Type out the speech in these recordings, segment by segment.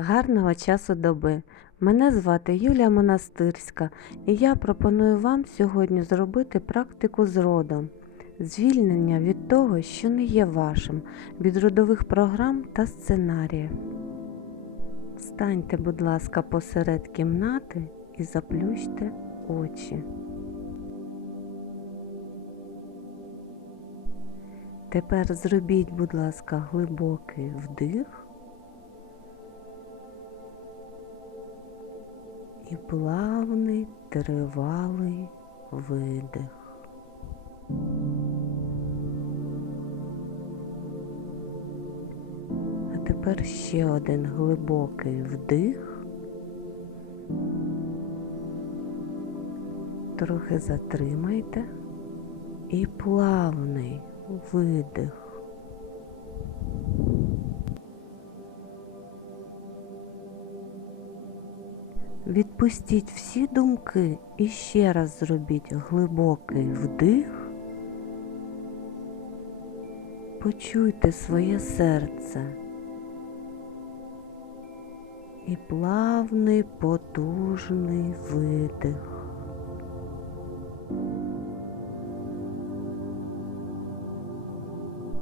Гарного часу доби. Мене звати Юлія Монастирська, і я пропоную вам сьогодні зробити практику з родом, звільнення від того, що не є вашим, від родових програм та сценаріїв. Встаньте, будь ласка, посеред кімнати і заплющте очі. Тепер зробіть, будь ласка, глибокий вдих. І плавний тривалий видих. А тепер ще один глибокий вдих. Трохи затримайте і плавний видих. Відпустіть всі думки і ще раз зробіть глибокий вдих. Почуйте своє серце і плавний потужний видих.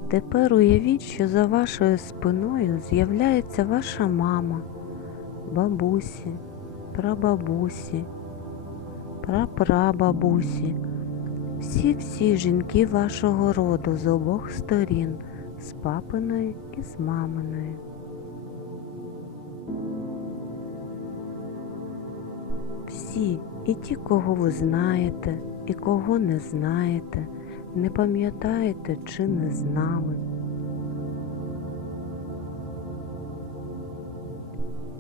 Тепер уявіть, що за вашою спиною з'являється ваша мама, бабусі, прабабусі, прапрабабусі, всі-всі жінки вашого роду з обох сторін, з папиною і з маминою. Всі, і ті, кого ви знаєте, і кого не знаєте, не пам'ятаєте чи не знали.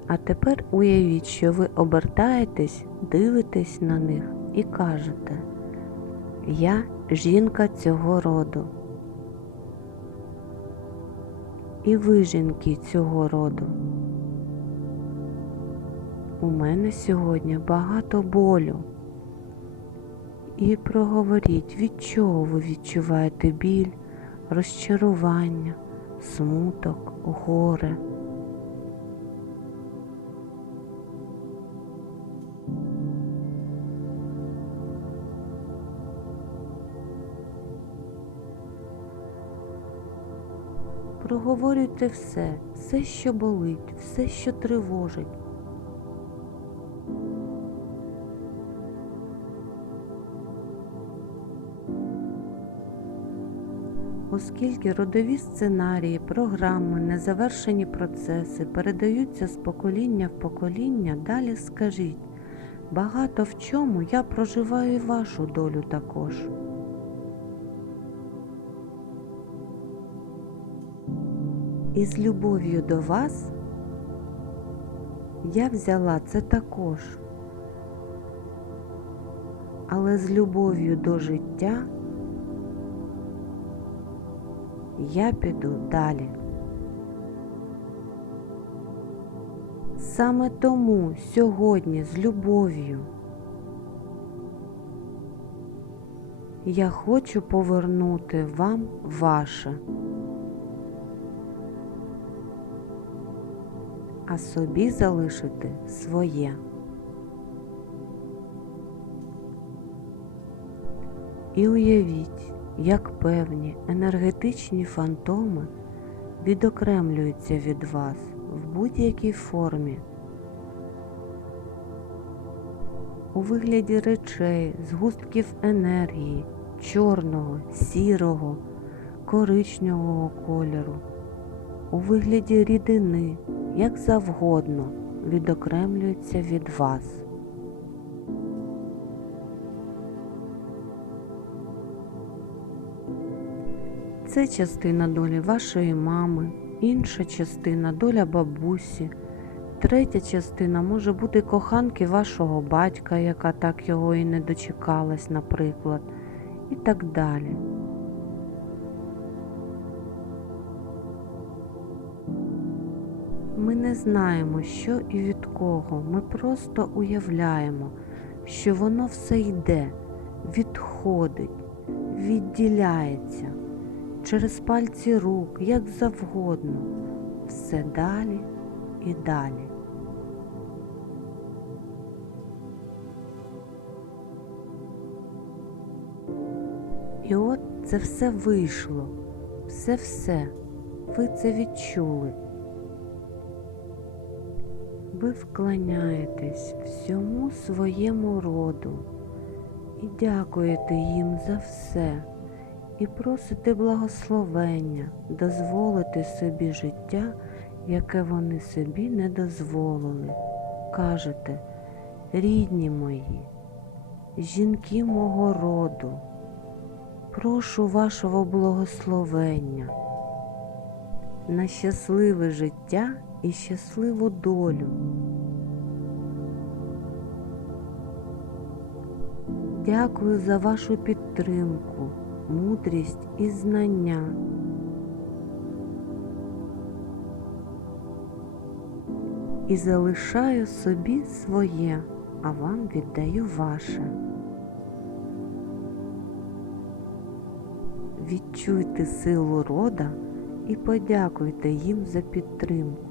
А тепер уявіть, що ви обертаєтесь, дивитесь на них і кажете Я жінка цього роду. І ви жінки цього роду. У мене сьогодні багато болю. І проговоріть, від чого ви відчуваєте біль, розчарування, смуток, горе. Проговорюйте все, все, що болить, все, що тривожить. Оскільки родові сценарії, програми, незавершені процеси передаються з покоління в покоління, далі скажіть, багато в чому я проживаю вашу долю також. І з любов'ю до вас я взяла це також, але з любов'ю до життя я піду далі. Саме тому сьогодні з любов'ю я хочу повернути вам ваше. Собі залишити своє. І уявіть, як певні енергетичні фантоми відокремлюються від вас в будь-якій формі, у вигляді речей, згустків енергії, чорного, сірого, коричневого кольору, у вигляді рідини як завгодно відокремлюються від вас. Це частина долі вашої мами, інша частина доля бабусі, третя частина може бути коханки вашого батька, яка так його і не дочекалась, наприклад, і так далі. Ми не знаємо, що і від кого. Ми просто уявляємо, що воно все йде, відходить, відділяється через пальці рук, як завгодно, все далі і далі. І от це все вийшло, все-все, ви це відчули. Ви вклоняєтесь всьому своєму роду і дякуєте їм за все, і просите благословення дозволити собі життя, яке вони собі не дозволили. Кажете, рідні мої, жінки мого роду, прошу вашого благословення на щасливе життя і щасливу долю. Дякую за вашу підтримку, мудрість і знання. І залишаю собі своє, а вам віддаю ваше. Відчуйте силу рода і подякуйте їм за підтримку.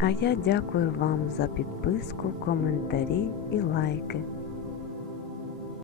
А я дякую вам за підписку, коментарі і лайки.